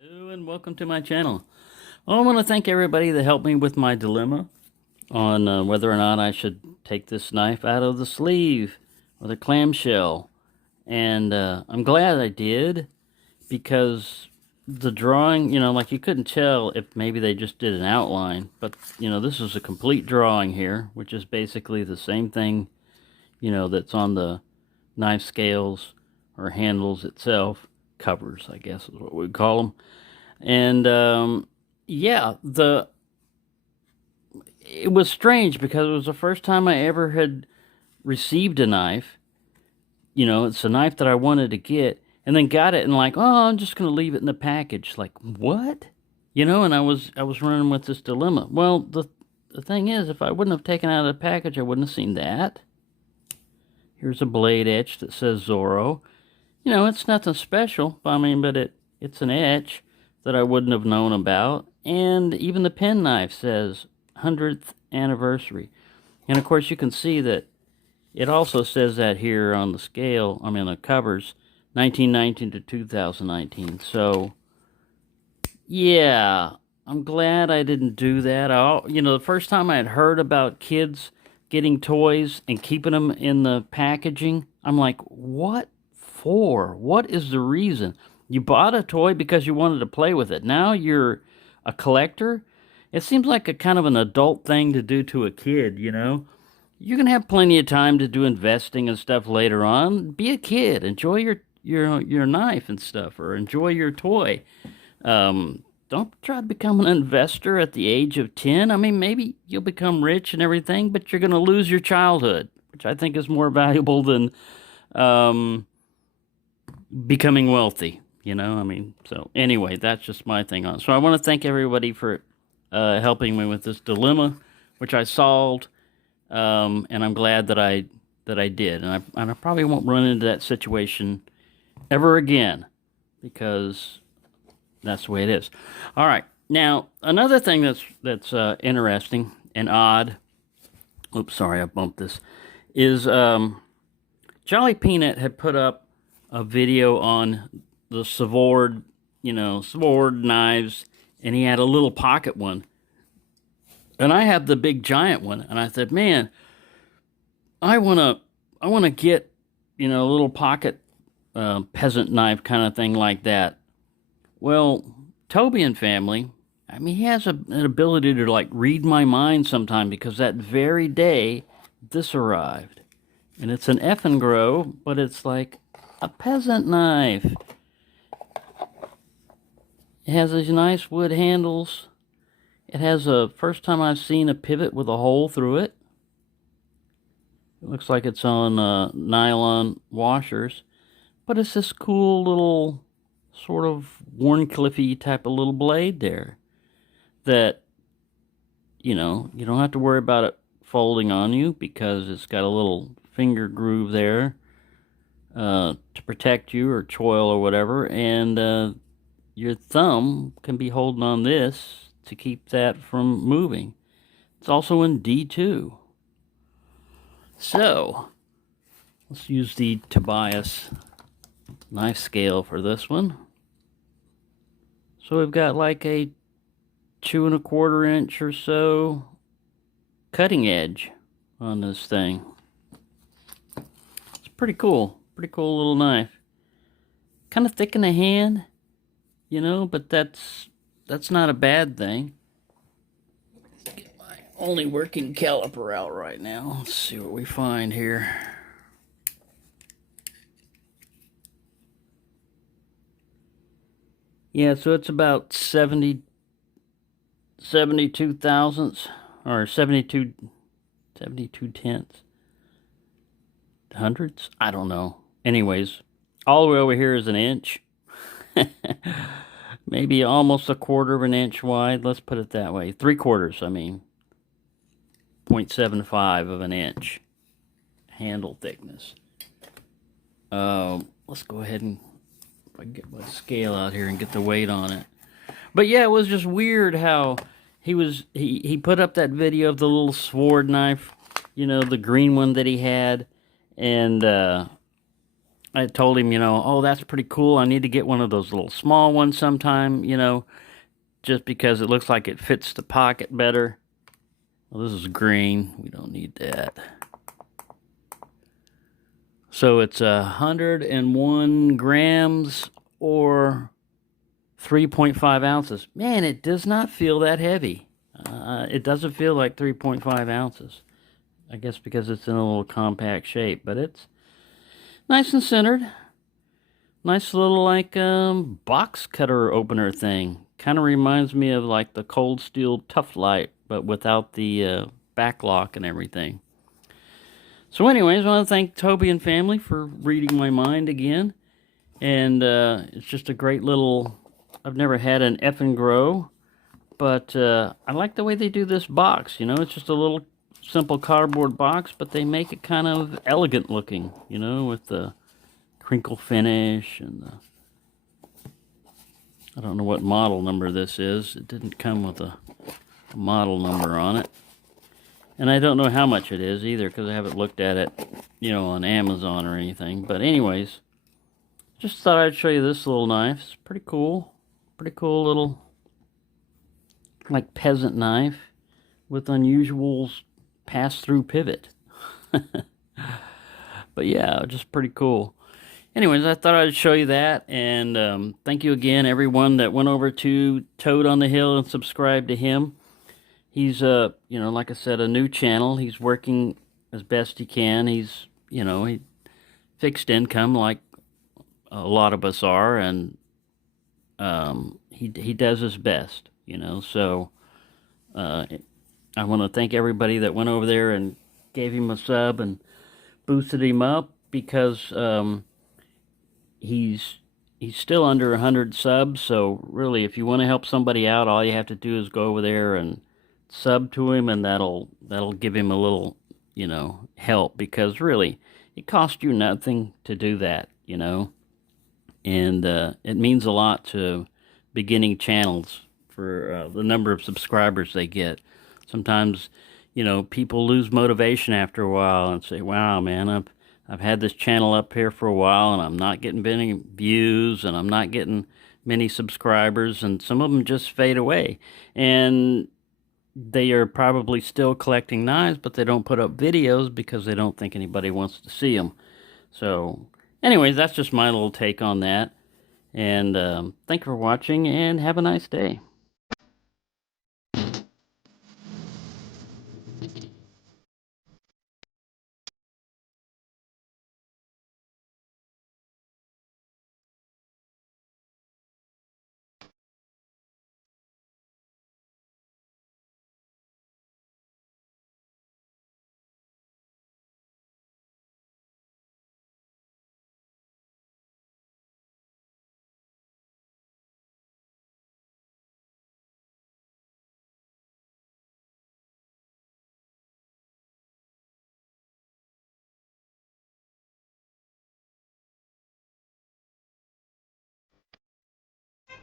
Hello and welcome to my channel. Well, I want to thank everybody that helped me with my dilemma on whether or not I should take this knife out of the sleeve or the clamshell. And I'm glad I did, because the drawing, like you couldn't tell if maybe they just did an outline, but this is a complete drawing here, which is basically the same thing, that's on the knife scales or handles itself. Covers, I guess is what we'd call them. And yeah, it was strange because it was the first time I ever had received a knife. It's a knife that I wanted to get, and then got it, and like, oh, I'm just gonna leave it in the package. Like, what? And I was running with this dilemma. Well, the thing is, if I wouldn't have taken it out of the package, I wouldn't have seen that. Here's a blade etch that says Zorro. It's nothing special. I mean, but it's an etch that I wouldn't have known about. And even the penknife says 100th anniversary. And of course, you can see that it also says that here on the scale, the covers, 1919 to 2019. So, yeah, I'm glad I didn't do that. The first time I had heard about kids getting toys and keeping them in the packaging, I'm like, what for? What is the reason? You bought a toy because you wanted to play with it. Now you're a collector? It seems like a kind of an adult thing to do to a kid, You're going to have plenty of time to do investing and stuff later on. Be a kid. Enjoy your knife and stuff, or enjoy your toy. Don't try to become an investor at the age of 10. Maybe you'll become rich and everything, but you're going to lose your childhood, which I think is more valuable than becoming wealthy, So anyway, that's just my thing on it. So I want to thank everybody for helping me with this dilemma, which I solved, and I'm glad that I did. And I probably won't run into that situation ever again, because that's the way it is. All right. Now, another thing that's interesting and odd, oops, sorry, I bumped this, is Jolly Peanut had put up a video on the sword, sword knives, and he had a little pocket one. And I have the big giant one, and I said, man, I want to get, a little pocket peasant knife kind of thing like that. Well, Toby and family, he has an ability to like read my mind sometime, because that very day this arrived. And it's an Eafengrow, but it's like a peasant knife. It has these nice wood handles. It has first time I've seen a pivot with a hole through it. It looks like it's on nylon washers, but it's this cool little sort of Warncliffe type of little blade there that, you don't have to worry about it folding on you, because it's got a little finger groove there to protect you, or choil or whatever, and your thumb can be holding on this to keep that from moving. It's also in D2. So let's use the Tobias knife scale for this one. So we've got like a 2¼ inch or so cutting edge on this thing. It's pretty cool little knife. Kind of thick in the hand, but that's not a bad thing. Let's get my only working caliper out right now. Let's see what we find here. Yeah, so it's about 72 thousandths, or 72 tenths. Hundreds? I don't know. Anyways, all the way over here is an inch. Maybe almost 1/4 inch wide. Let's put it that way. 3/4, 0.75 of an inch handle thickness. Let's go ahead and, if I can get my scale out here and get the weight on it. But yeah, it was just weird how he put up that video of the little sword knife, the green one that he had, and I told him, oh, that's pretty cool. I need to get one of those little small ones sometime, just because it looks like it fits the pocket better. Well, this is green. We don't need that. So it's 101 grams or 3.5 ounces. Man, it does not feel that heavy. It doesn't feel like 3.5 ounces. I guess because it's in a little compact shape, but it's nice and centered. Nice little like box cutter opener thing. Kind of reminds me of like the Cold Steel Tough Light, but without the back lock and everything. So anyways, I want to thank Toby and family for reading my mind again. And it's just a great little, I've never had an Eafengrow, but I like the way they do this box. It's just a little simple cardboard box, but they make it kind of elegant looking, with the crinkle finish and the, I don't know what model number this is. It didn't come with a model number on it. And I don't know how much it is either because I haven't looked at it, on Amazon or anything. But anyways, just thought I'd show you this little knife. It's pretty cool. Pretty cool little, like, peasant knife with unusual pass-through pivot. But yeah, just pretty cool. Anyways, I thought I'd show you that. And thank you again, everyone that went over to Toad on the Hill and subscribed to him. He's, like I said, a new channel. He's working as best he can. He's, he fixed income like a lot of us are, and he does his best, So I want to thank everybody that went over there and gave him a sub and boosted him up because he's still under 100 subs. So really, if you want to help somebody out, all you have to do is go over there and sub to him, and that'll give him a little, help, because really it costs you nothing to do that, and it means a lot to beginning channels for the number of subscribers they get. Sometimes, people lose motivation after a while and say, wow, man, I've had this channel up here for a while and I'm not getting many views and I'm not getting many subscribers, and some of them just fade away. And they are probably still collecting knives, but they don't put up videos because they don't think anybody wants to see them. So anyways, that's just my little take on that. And thank you for watching, and have a nice day.